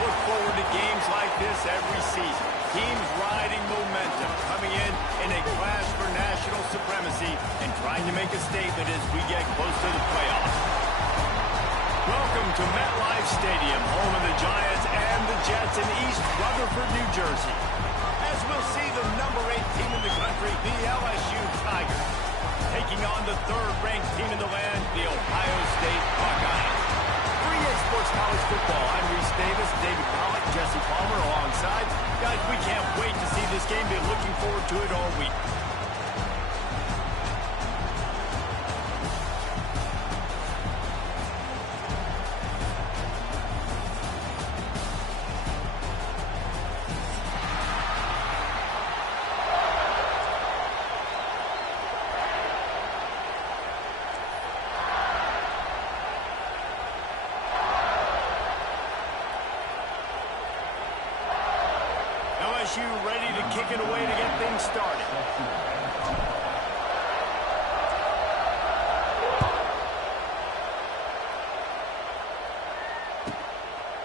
look forward to games like this every season. Teams riding momentum, coming in a clash for national supremacy and trying to make a statement as we get close to the playoffs. Welcome to MetLife Stadium, home of the Giants and the Jets in East Rutherford, New Jersey. As we'll see the number 8 team in the country, the LSU Tigers, taking on the 3rd-ranked team in the land, the Ohio State Buckeyes. 3A Sports College Football. I'm Reese Davis, David Pollack, Jesse Palmer alongside. Guys, we can't wait to see this game. Been looking forward to it all week. LSU ready to kick it away to get things started.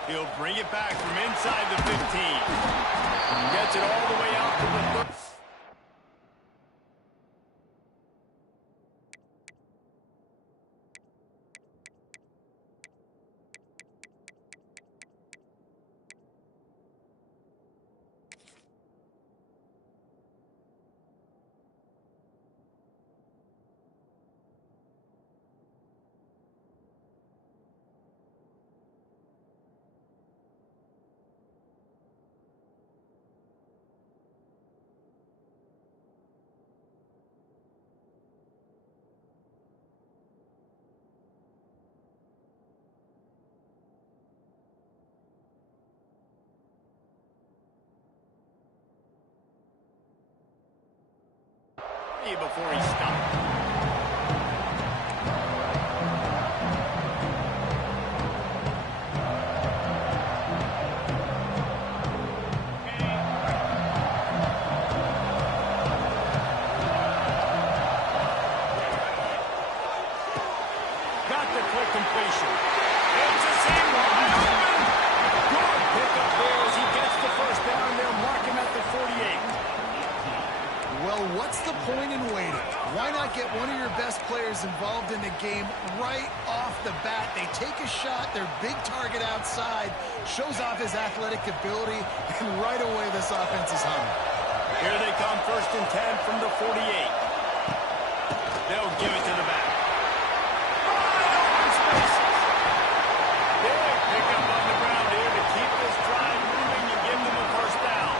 He'll bring it back from inside the 15. Gets it all the way out to the 30. Before he stopped. Got the quick completion. It's a seam wide open. Good pickup there as he gets the first down. They'll mark him at the 48. Well, what's the point in waiting? Why not get one of your best players involved in the game right off the bat? They take a shot, their big target outside, shows off his athletic ability, and right away this offense is humming. Here they come, 1st and 10 from the 48. They'll give it to the back. Wide open spaces. Big pickup on the ground here to keep this drive moving and give them a first down.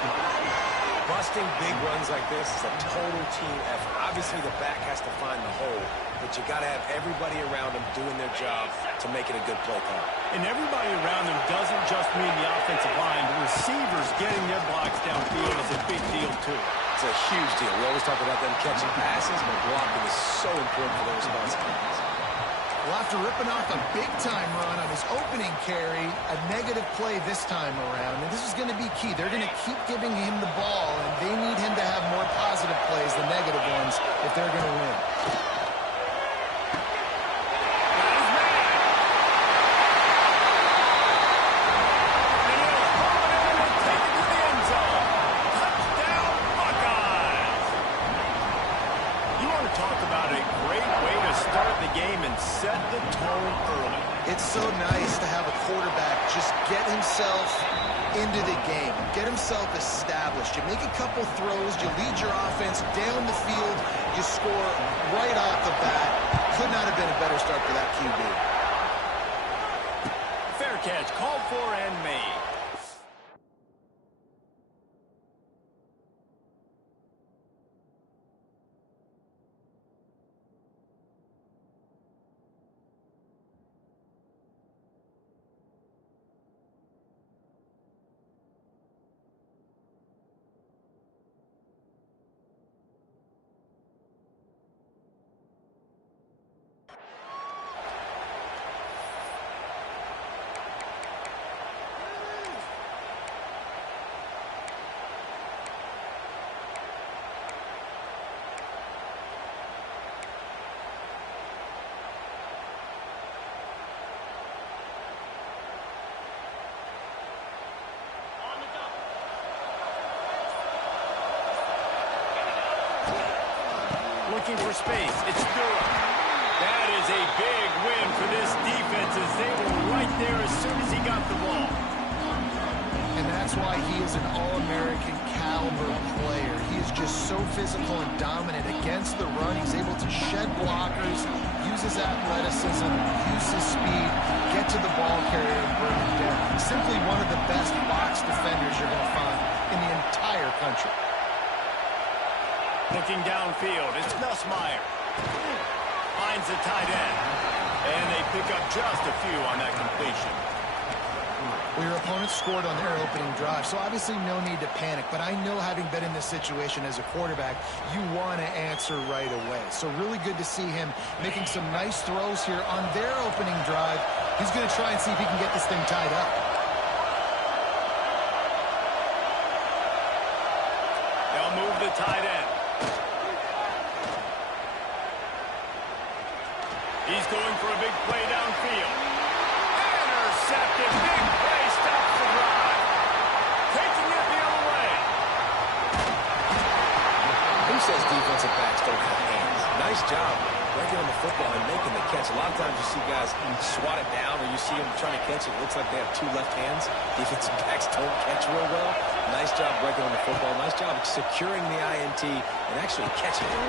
Busting big runs like this is a total team effort. Obviously, the back has to find the hole, but you got to have everybody around them doing their job to make it a good play call. And everybody around them doesn't just mean the offensive line. The receivers getting their blocks downfield is a big deal, too. It's a huge deal. We always talk about them catching passes, but blocking is so important for their responsibilities. Well, after ripping off a big-time run on his opening carry, a negative play this time around, and this is going to be key. They're going to keep giving him the ball, and they need him to have more positive plays than negative ones if they're going to win. Set the tone early. It's so nice to have a quarterback just get himself into the game, get himself established. You make a couple throws, you lead your offense down the field, you score right off the bat. Could not have been a better start for that QB. Fair catch, called for and made. looking for space. It's Durham. That is a big win for this defense as they were right there as soon as he got the ball. And that's why he is an All-American caliber player. He is just so physical and dominant against the run. He's able to shed blockers, use his athleticism, use his speed, get to the ball carrier and bring him down. He's simply one of the best box defenders you're going to find in the entire country. Looking downfield, it's Nussmeier. Finds the tight end. And they pick up just a few on that completion. Well, your opponent scored on their opening drive, so obviously no need to panic. But I know, having been in this situation as a quarterback, you want to answer right away. So really good to see him making some nice throws here on their opening drive. He's going to try and see if he can get this thing tied up. They'll move the tight end. He's going for a big play downfield. Intercepted. Big play stops the drive. Taking it the other way. Who says defensive backs don't have hands? Nice job breaking on the football and making the catch. A lot of times you see guys swat it down, or you see them trying to catch it. It looks like they have two left hands. Defensive backs don't catch real well. Nice job breaking on the football. Nice job securing the INT and actually catching it.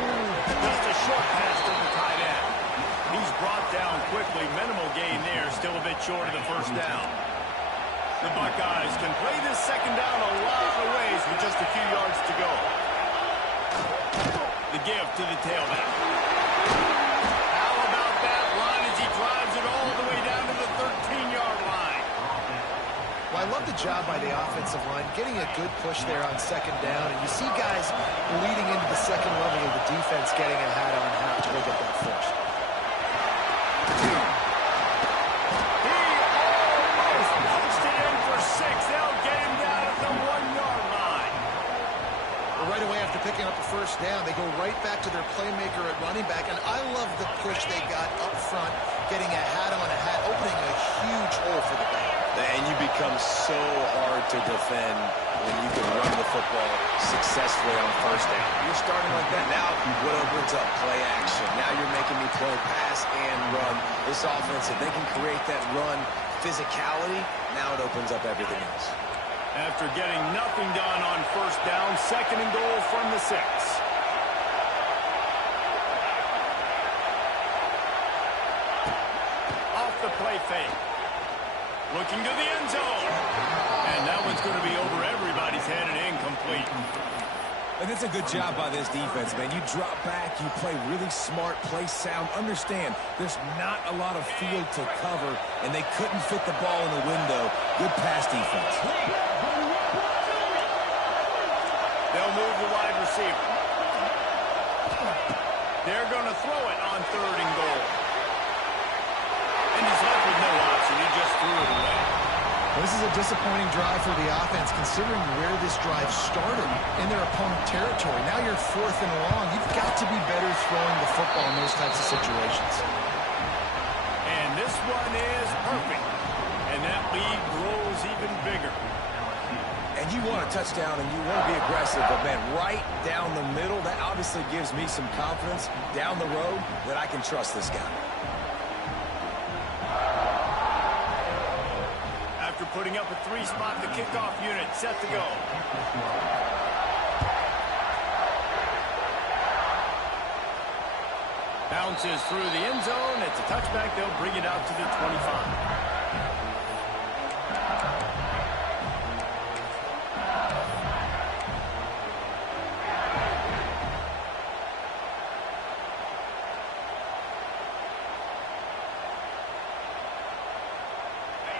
Just a short pass to the tight end. He's brought down quickly. Minimal gain there. Still a bit short of the first down. The Buckeyes can play this second down a lot of ways with just a few yards to go. The give to the tailback. How about that run as he drives it all the way down to the 13-yard line? Well, I love the job by the offensive line, getting a good push there on second down. And you see guys leading into the second level of the defense getting a hat-on-hat to go get that first. Picking up the first down, they go right back to their playmaker at running back, and I love the push they got up front, getting a hat-on-a-hat, opening a huge hole for the back. And you become so hard to defend when you can run the football successfully on first down. You're starting like that. Now, what opens up? Play action. Now you're making me play pass and run. This offense, if they can create that run physicality, now it opens up everything else. After getting nothing done on first down, second and goal from the 6. Off the play fake. Looking to the end zone. And that one's going to be over everybody's head and incomplete. And it's a good job by this defense, man. You drop back, you play really smart, play sound. Understand, there's not a lot of field to cover, and they couldn't fit the ball in the window. Good pass defense. They'll move the wide receiver. They're going to throw it on third and goal. And he's left with no option. He just threw it away. Well, this is a disappointing drive for the offense, considering where this drive started, in their opponent territory. Now you're fourth and long. You've got to be better throwing the football in those types of situations. And this one is perfect. And that lead grows even bigger. And you want a touchdown and you want to be aggressive, but, man, right down the middle, that obviously gives me some confidence down the road that I can trust this guy. After putting up a 3-spot, the kickoff unit set to go. Bounces through the end zone. It's a touchback. They'll bring it out to the 25.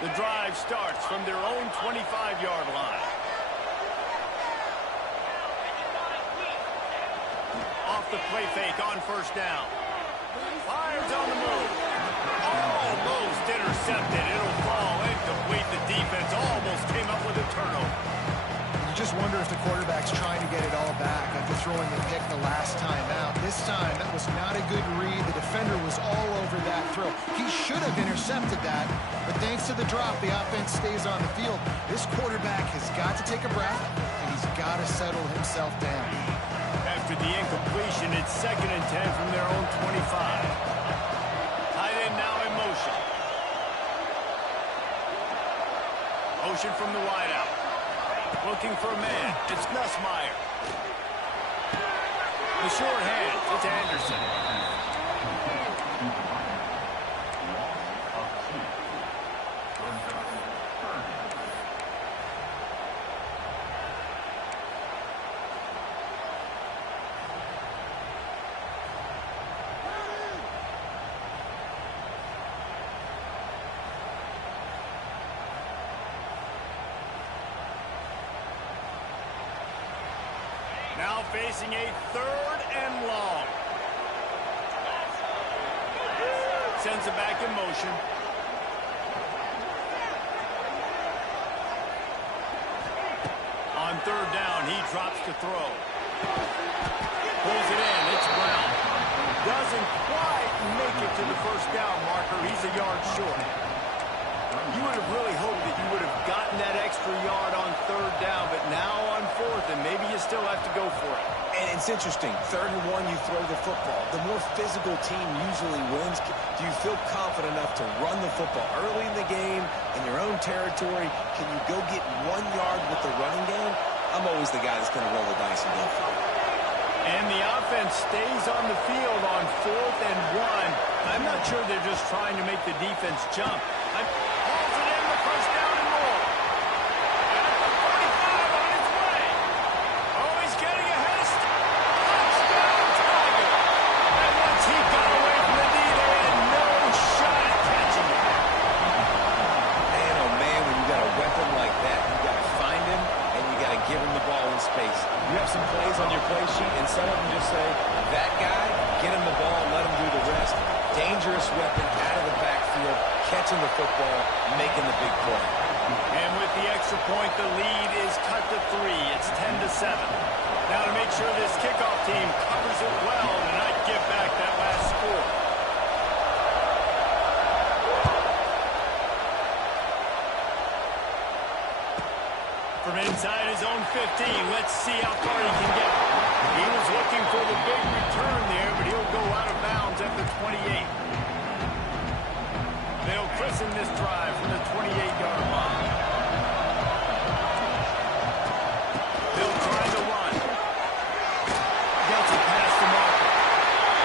The drive starts from their own 25-yard line. Off the play fake on first down. Fires on the move. Almost intercepted. It'll fall incomplete. The defense almost came up with a turnover. You just wonder if the quarterback's trying to get it all back after throwing the pick the last time out. This time, that was not a good read. The defender was all over that throw. He should have intercepted that, but thanks to the drop, the offense stays on the field. This quarterback has got to take a breath, and he's got to settle himself down. After After the incompletion, it's 2nd and 10 from their own 25. Tight end now in motion. Motion from the wideout. Looking for a man. It's Nussmeier. The short hand. It's Anderson. Now facing a 3rd and long. Sends it back in motion. On 3rd down, he drops to throw. Pulls it in. It's Brown. Doesn't quite make it to the 1st down marker. He's a yard short. You would have really hoped that you would have gotten that extra yard on 3rd down, but now on 4th, and maybe you still have to go for it. And it's interesting. 3rd and 1, you throw the football. The more physical team usually wins. Do you feel confident enough to run the football early in the game, in your own territory? Can you go get 1 yard with the running game? I'm always the guy that's going to roll the dice and go for it. And the offense stays on the field on 4th and 1. I'm not sure they're just trying to make the defense jump. Pulls it in the 1st down and more. At the 45 on its way. Oh, he's getting ahead of touchdown Tiger. And once he got away from the D, they had no shot at catching him. Man, oh man, when you got a weapon like that, you got to find him and you got to give him the ball in space. You have some plays on your play sheet, and some of them just say, that guy, get him the ball and let him do the rest. Dangerous weapon out of the backfield, catching the football, making the big play. And with the extra point, the lead is cut to 3. It's 10-7. Now to make sure this kickoff team covers it well and not give back that last score. From inside his own 15, let's see how far he can get. He was looking for the big return there, but he'll go out of bounds at the 28. They'll christen this drive from the 28-yard line. They'll try to run. Gets it past the marker.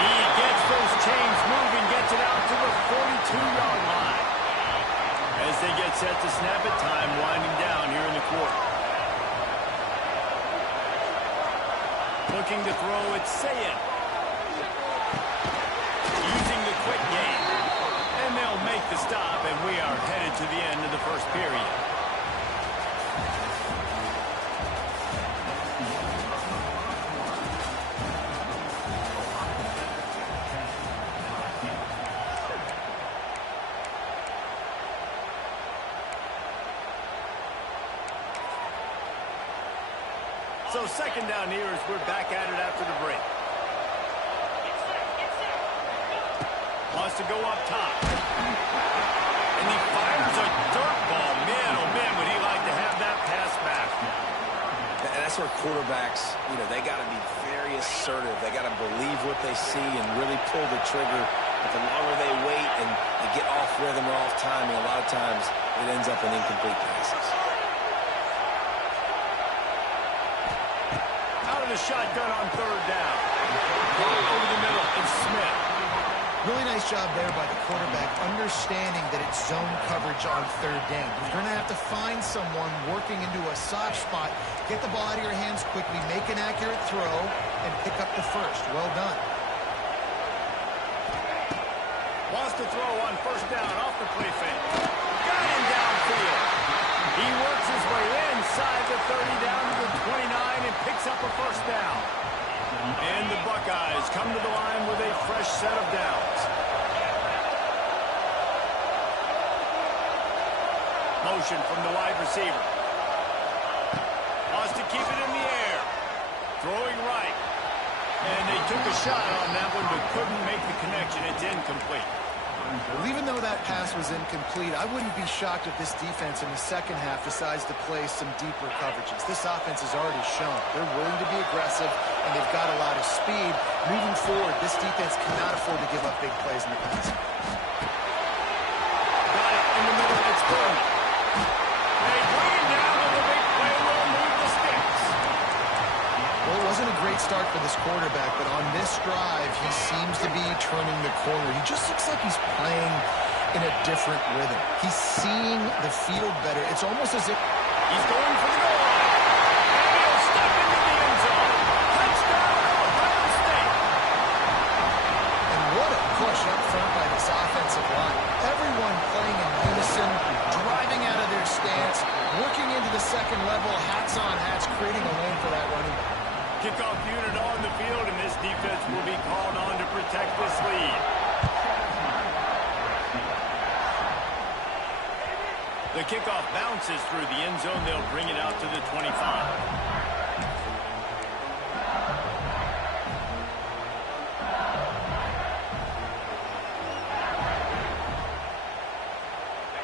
He gets those chains moving, gets it out to the 42-yard line. As they get set to snap it, time winding down here in the quarter. Looking to throw, it's Sayed. Using the quick game. And they'll make the stop, and we are headed to the end of the 1st period. So 2nd down here as we're back at it after the break. Wants to go up top. And he fires a dirt ball. Man, oh man, would he like to have that pass back. And that's where quarterbacks, they got to be very assertive. They got to believe what they see and really pull the trigger. But the longer they wait and they get off rhythm or off timing, a lot of times it ends up in incomplete passes. The shotgun on 3rd down. Over the middle, it's Smith. Really nice job there by the quarterback, understanding that it's zone coverage on 3rd down. You're going to have to find someone working into a soft spot, get the ball out of your hands quickly, make an accurate throw, and pick up the 1st. Well done. Wants to throw on 1st down off the play fake. Got him downfield. He works his way inside the 30 down to the 29 and picks up a 1st down. And the Buckeyes come to the line with a fresh set of downs. Motion from the wide receiver. Wants to keep it in the air. Throwing right. And they took a shot on that one but couldn't make the connection. It's incomplete. Well, even though that pass was incomplete, I wouldn't be shocked if this defense in the second half decides to play some deeper coverages. This offense has already shown they're willing to be aggressive, and they've got a lot of speed. Moving forward, this defense cannot afford to give up big plays in the passing. Got it in the middle of its third. They bring him down, and the big play will move the sticks. Well, it wasn't a great start for this quarterback, but on this drive, he seems to be turning the corner. He just looks like he's playing in a different rhythm. He's seeing the field better. It's almost as if He's going for the goal line. And he'll step into the end zone. Touchdown, Ohio State. And what a push up front by this offensive line. Everyone playing in unison, driving out of their stance, working into the second level, hats on hats, creating a lane for that running back. Kickoff unit on the field, and this defense will be called on to protect this lead. The kickoff bounces through the end zone. They'll bring it out to the 25.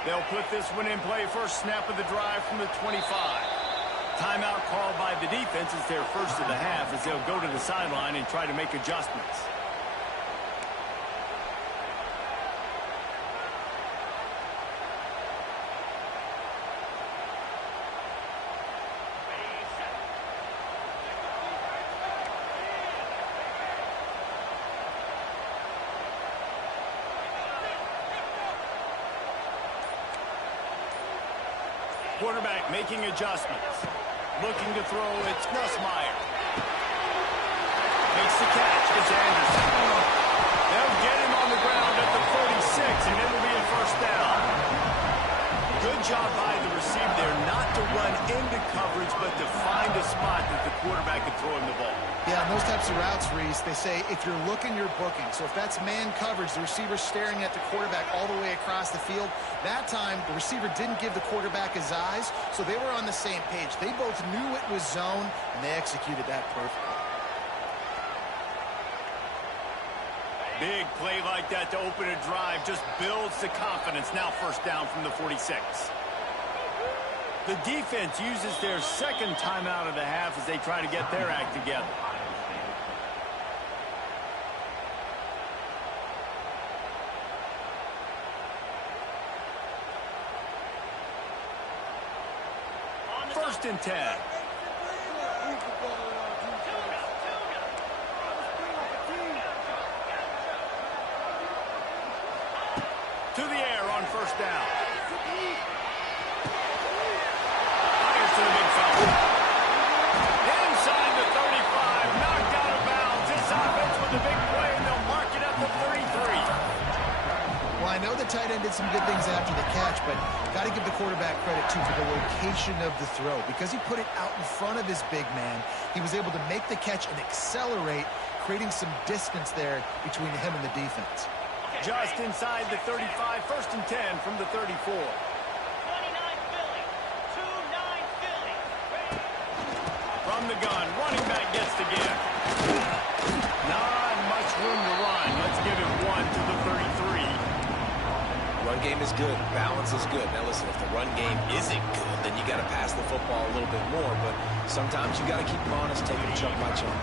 They'll put this one in play. First snap of the drive from the 25. Timeout called by the defense is their first of the half as they'll go to the sideline and try to make adjustments. Quarterback making adjustments. Looking to throw, it's Nussmeier. Makes the catch, it's Anderson. They'll get him on the ground at the 46, and it will be a first down. Good job by the receiver there, not to run into coverage, but to find a spot that the quarterback can throw him the ball. Yeah, and those types of routes, Reese, they say if you're looking, you're booking. So if that's man coverage, the receiver's staring at the quarterback all the way across the field. That time, the receiver didn't give the quarterback his eyes, so they were on the same page. They both knew it was zone, and they executed that perfectly. Big play like that to open a drive just builds the confidence. Now first down from the 46. The defense uses their second timeout of the half as they try to get their act together. First and 10. To the air on first down. Fires to the big fella. Inside the 35, knocked out of bounds. This offense with a big play, and they'll mark it at the 33. Well, I know the tight end did some good things after the catch, but got to give the quarterback credit, too, for the location of the throw. Because he put it out in front of his big man, he was able to make the catch and accelerate, creating some distance there between him and the defense. Just inside the 35, first and 10 from the 34. 29 Philly, 2-9 Philly. From the gun, running back gets the give. Not much room to run. Let's give him one to the 33. Run game is good. Balance is good. Now listen, if the run game isn't good, then you got to pass the football a little bit more. But sometimes you got to keep them honest, take them chunk by chunk.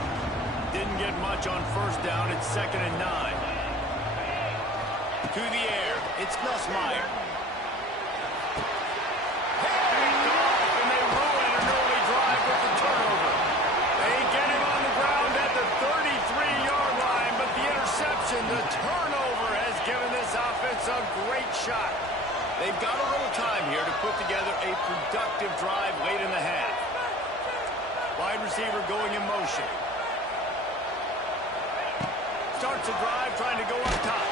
Didn't get much on first down. It's 2nd and 9. To the air, it's Nussmeier. Picked off, and they ruin an early drive with the turnover. They get him on the ground at the 33-yard line, but the interception, the turnover, has given this offense a great shot. They've got a little time here to put together a productive drive late in the half. Wide receiver going in motion. Starts a drive trying to go up top.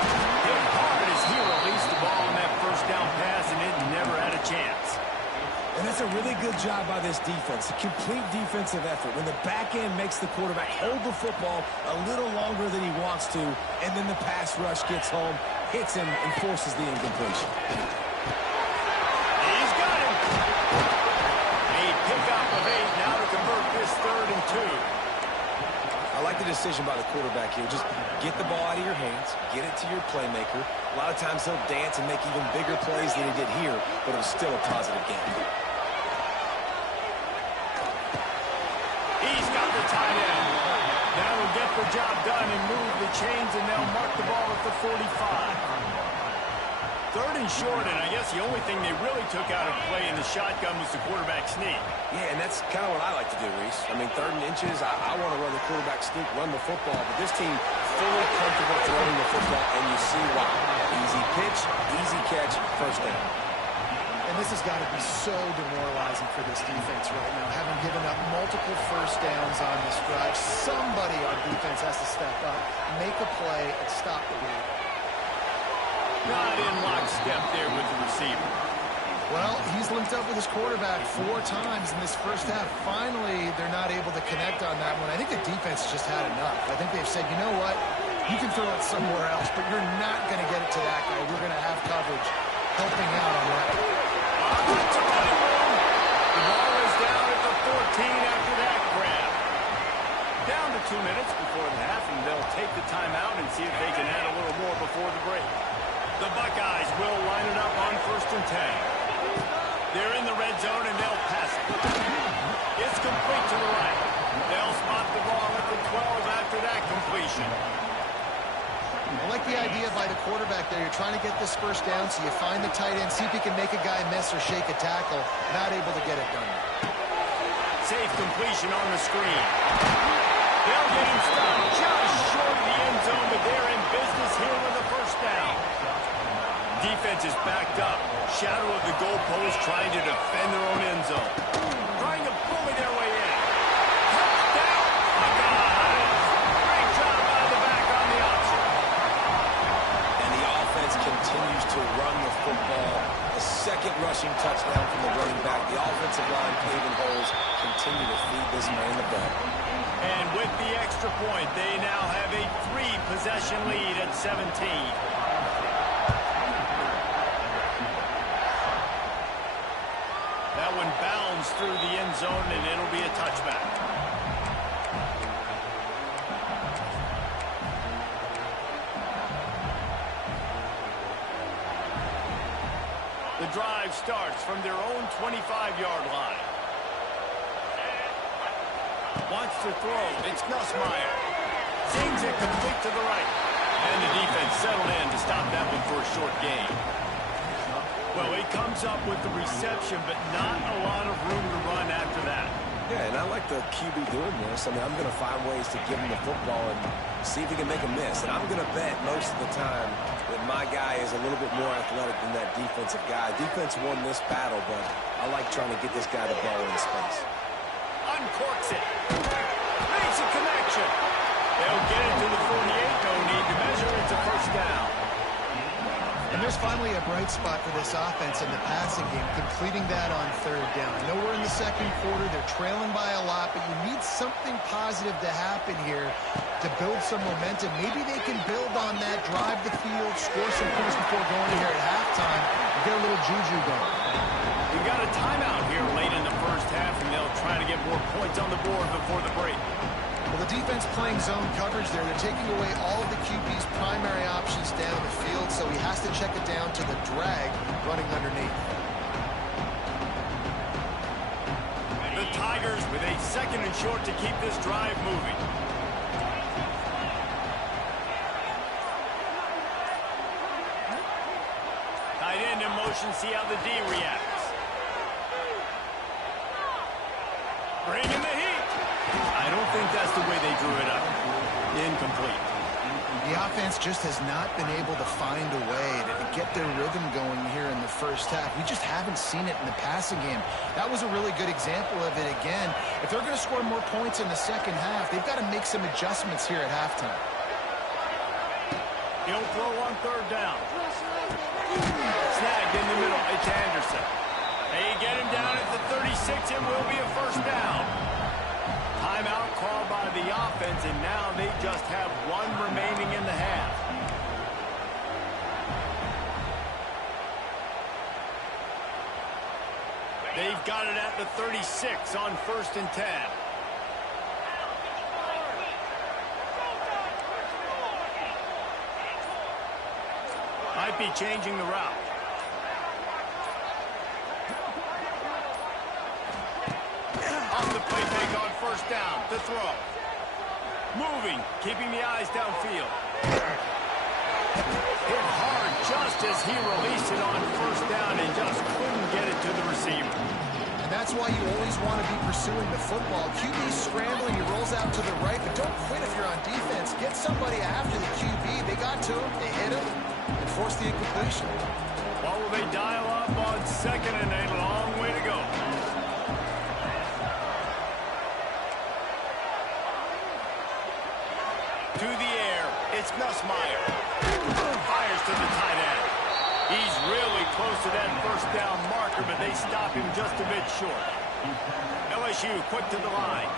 Hit hard as he released the ball on that first down pass, and it never had a chance. And that's a really good job by this defense, a complete defensive effort. When the back end makes the quarterback hold the football a little longer than he wants to, and then the pass rush gets home, hits him, and forces the incompletion. He's got him. A pickup of 8 now to convert this 3rd and 2. I like the decision by the quarterback here. Just get the ball out of your hands, get it to your playmaker. A lot of times he'll dance and make even bigger plays than he did here, but it was still a positive game. He's got the tight end. That'll get the job done and move the chains, and they'll mark the ball at the 45. 3rd and short, and I guess the only thing they really took out of play in the shotgun was the quarterback sneak. Yeah, and that's kind of what I like to do, Reese. I mean, 3rd and inches, I want to run the quarterback sneak, run the football, but this team fully comfortable throwing the football, and you see why. Easy pitch, easy catch, 1st down. And this has got to be so demoralizing for this defense right now, having given up multiple 1st downs on this drive. Somebody on defense has to step up, make a play, and stop the bleed. Not in lockstep there with the receiver. Well, he's linked up with his quarterback 4 times in this first half. Finally, they're not able to connect on that one. I think the defense just had enough. I think they've said, you know what, you can throw it somewhere else, but you're not going to get it to that guy. We're going to have coverage helping out on that. The ball is down at the 14 after that grab. Down to 2 minutes before the half, and they'll take the timeout and see if they can add a little more before the break. The Buckeyes will line it up on 1st and 10. They're in the red zone, and they'll pass it. It's complete to the right. They'll spot the ball at the 12 after that completion. I like the idea by the quarterback there. You're trying to get this 1st down, so you find the tight end, see if he can make a guy miss or shake a tackle. Not able to get it done. Safe completion on the screen. They'll get him stopped just short of the end zone, but they're in business here with a 1st down. Defense is backed up. Shadow of the goalpost trying to defend their own end zone. Trying to bully their way in. Touchdown, Buckeyes! Great job by the back on the option. And the offense continues to run the football. A 2nd rushing touchdown from the running back. The offensive line paving holes continue to feed this man the ball. And with the extra point, they now have a 3-possession lead at 17. That one bounds through the end zone, and it'll be a touchback. The drive starts from their own 25-yard line. Wants to throw. It's Nussmeier. Sings it complete to the right. And the defense settled in to stop that one for a short gain. Well, he comes up with the reception, but not a lot of room to run after that. Yeah, and I like the QB doing this. I mean, I'm going to find ways to give him the football and see if he can make a miss. And I'm going to bet most of the time that my guy is a little bit more athletic than that defensive guy. Defense won this battle, but I like trying to get this guy the ball in space. Uncorks it. Makes a connection. They'll get it to the 48. No need to measure. It's a 1st down. And there's finally a bright spot for this offense in the passing game, completing that on 3rd down. I know we're in the 2nd quarter. They're trailing by a lot, but you need something positive to happen here to build some momentum. Maybe they can build on that, drive the field, score some points before going here at halftime, and get a little juju going. We've got a timeout here late in the first half, and they'll try to get more points on the board before the break. Well, the defense playing zone coverage there. They're taking away all of the QB's primary options down the field, so he has to check it down to the drag running underneath. The Tigers with a 2nd and short to keep this drive moving. Tight end in motion, see how the D reacts. Bring in the heat. I don't think that's the way they drew it up. Incomplete. The offense just has not been able to find a way to get their rhythm going here in the first half. We just haven't seen it in the passing game. That was a really good example of it again. If they're going to score more points in the second half, they've got to make some adjustments here at halftime. He'll throw on 3rd down. Snagged in the middle. It's Anderson. They get him down at the 36. It will be a 1st down. Timeout called by the offense, and now they just have 1 remaining in the half. They've got it at the 36 on 1st and 10. Might be changing the route. Off the play fake on first down. The throw. Moving, keeping the eyes downfield. Hit hard just as he released it on first down and just couldn't get it to the receiver. And that's why you always want to be pursuing the football. QB's scrambling, he rolls out to the right, but don't quit if you're on defense. Get somebody after the QB. They got to him, they hit him, and forced the incompletion. What will they dial up on second and a long way to go? To the air, it's Nussmeier. Fires to the tight end. He's really close to that first down marker, but they stop him just a bit short. LSU quick to the line.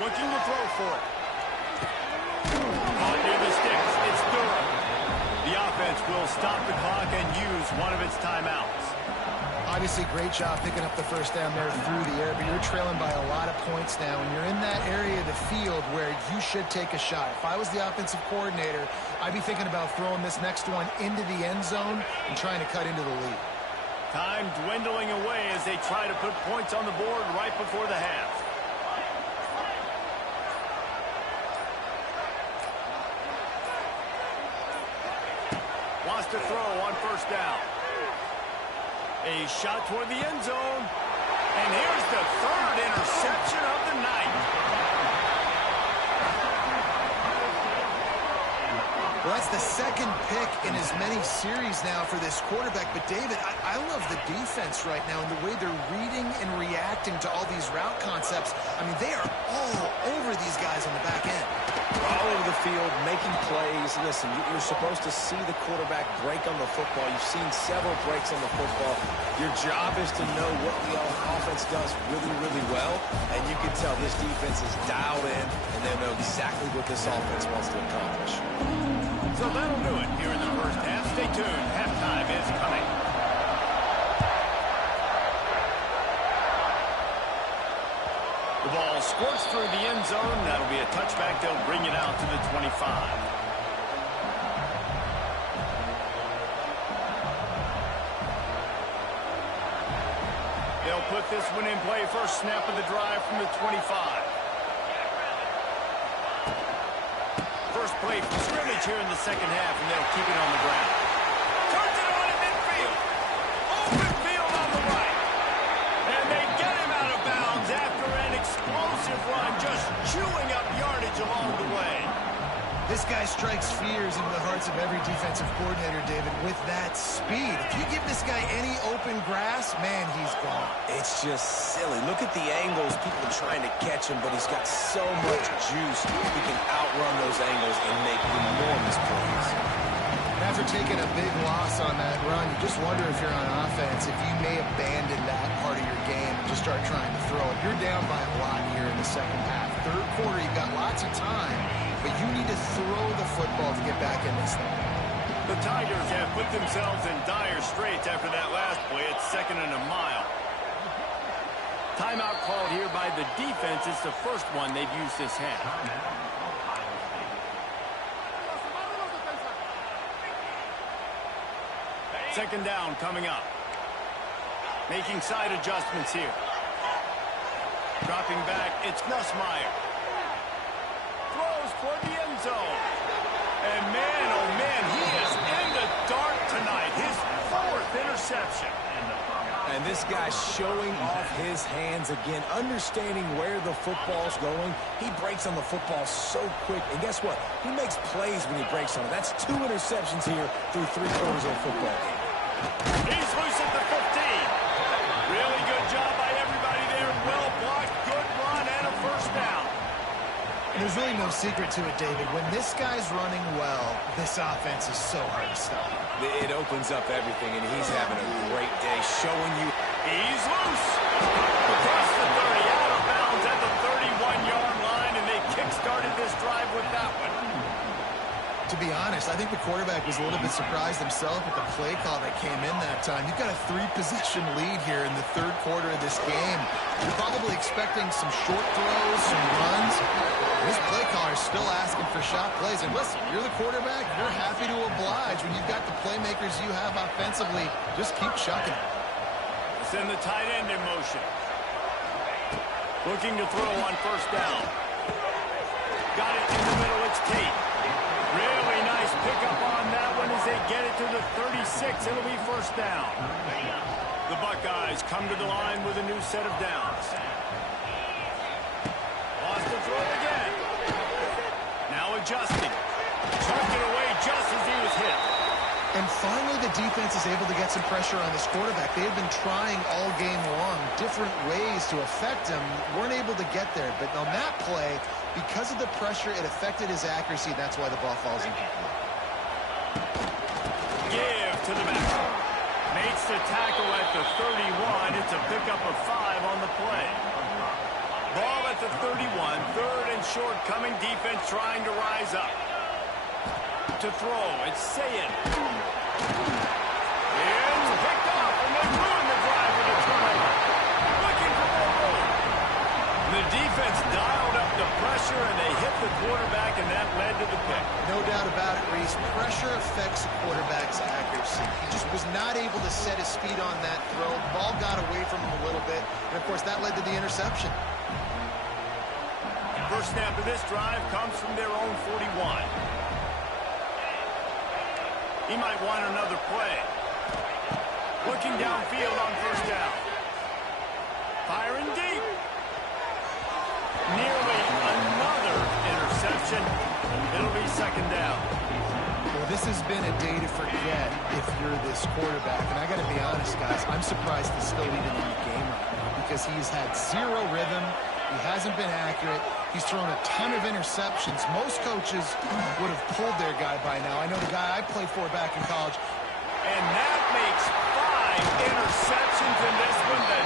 Looking to throw for it. Caught near the sticks. It's Durham. The offense will stop the clock and use one of its timeouts. Obviously, great job picking up the first down there through the air, but you're trailing by a lot of points now, and you're in that area of the field where you should take a shot. If I was the offensive coordinator, I'd be thinking about throwing this next one into the end zone and trying to cut into the lead. Time dwindling away as they try to put points on the board right before the half. Wants to throw on first down. A shot toward the end zone. And here's the third interception of the night. Well, that's the second pick in as many series now for this quarterback. But, David, I love the defense right now and the way they're reading and reacting to all these route concepts. I mean, they are all over these guys on the back end. All over the field, making plays. Listen, you're supposed to see the quarterback break on the football. You've seen several breaks on the football. Your job is to know what the offense does really, really well. And you can tell this defense is dialed in, and they know exactly what this offense wants to accomplish. So that'll do it here in the first half. Stay tuned. Halftime is coming. The ball squirts through the end zone. That'll be a touchback. They'll bring it out to the 25. They'll put this one in play. First snap of the drive from the 25. First play from scrimmage here in the second half, and they'll keep it on the ground. Turns it on in midfield. Open field on the right. And they get him out of bounds after an explosive run, just chewing up yardage along the way. This guy strikes fears into the hearts of every defensive coordinator, David, with that speed. If you give this guy any open grass, man, he's gone. It's just silly. Look at the angles. People are trying to catch him, but he's got so much juice. He can outrun those angles and make enormous plays. After taking a big loss on that run, you just wonder if you're on offense, if you may abandon that part of your game and just start trying to throw it. You're down by a lot here in the second half. Third quarter, you've got lots of time, but you need to throw the football to get back in this thing. The Tigers have put themselves in dire straits after that last play. It's second and a mile. Timeout called here by the defense. It's the first one they've used this half. Second down coming up. Making side adjustments here. Dropping back, it's Nussmeier. Throws toward the end zone. And man, oh man, he is in the dark tonight. His fourth interception. And this guy's showing off his hands again, understanding where the football's going. He breaks on the football so quick. And guess what? He makes plays when he breaks on it. That's 2 interceptions here through 3 quarters of a football game. He's loose at the 15. Really good job by everybody there. Well blocked, good run, and a first down. And there's really no secret to it, David. When this guy's running well, this offense is so hard to stop. It opens up everything, and he's having a great day showing you. He's loose. Across the 30, out of bounds at the 31-yard line, and they kick-started this drive with that one. To be honest, I think the quarterback was a little bit surprised himself at the play call that came in that overtime. You've got a 3-possession lead here in the third quarter of this game. You're probably expecting some short throws, some runs. This play caller's still asking for shot plays. And listen, you're the quarterback. You're happy to oblige when you've got the playmakers you have offensively. Just keep chucking it. Send the tight end in motion. Looking to throw on first down. Got it in the middle. It's Tate. Really nice pickup on that one as they get it to the 36. It'll be first down. The Buckeyes come to the line with a new set of downs. Lost the throw again. Now adjusting. Chucked it away just as he was hit. And finally, the defense is able to get some pressure on this quarterback. They have been trying all game long different ways to affect him. Weren't able to get there. But on that play, because of the pressure, it affected his accuracy. That's why the ball falls incomplete. Give to the back. Makes the tackle at the 31. It's a pickup of 5 on the play. Ball at the 31. Third and short coming. Defense trying to rise up. To throw. It's Sayin. It's picked off, and they ruin the drive with a turnover. Looking for more room. The defense dialed up the pressure, and they hit the quarterback, and that led to the pick. No doubt about it, Reese. Pressure affects the quarterback's accuracy. He just was not able to set his feet on that throw. The ball got away from him a little bit, and, of course, that led to the interception. First snap of this drive comes from their own 41. He might want another play. Looking downfield on first down. Firing deep. Nearly another interception. It'll be second down. Well, this has been a day to forget if you're this quarterback. And I got to be honest, guys, I'm surprised he's still even in the game right now because he's had zero rhythm. He hasn't been accurate. He's thrown a ton of interceptions. Most coaches would have pulled their guy by now. I know the guy I played for back in college. And that makes 5 interceptions in this one. The